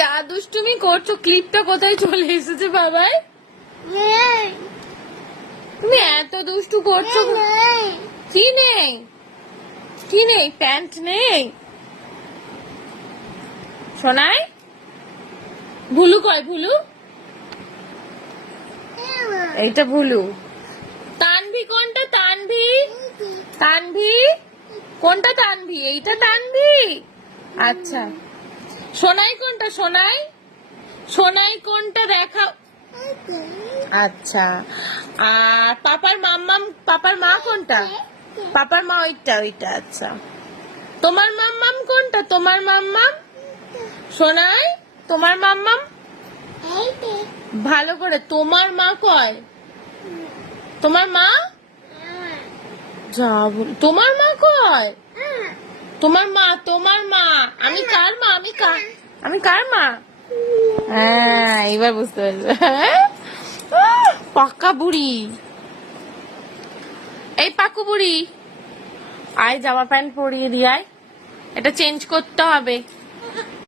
যা দুষ্টুমি করছো, ক্লিপটা কোথায় চলে এসেছে বাবাই? তুমি এত দুষ্টু করছো। কি নেই? কি নেই? প্যান্ট নেই সোনাই? ভুলু কয়? ভুলু এইটা ভুলু। তানভি কোনটা? তানভি, তানভি কোনটা? তানভি এইটা তানভি। আচ্ছা সোনাই কোনটা? সোনাই, সোনাই কোনটা দেখাও। আচ্ছা আর পাপার মাম্মাম, পাপার মা কোনটা? পাপার মা ওইটা, ওইটা। আচ্ছা তোমার মাম্মাম কোনটা? তোমার মাম্মাম সোনাই, তোমার মাম্মাম ভালো করে। তোমার মা কয়? তোমার মা যা বল, তোমার মা কয়? তোমার মা, তোমার মা। আমি কার মা? আমি কার মা? হ্যাঁ এবার বুঝতে পারছো। পাক্কা বুড়ি। এই পাকু বুড়ি, আয় জামা প্যান্ট পরিয়ে দিই, আয়, এটা চেঞ্জ করতে হবে।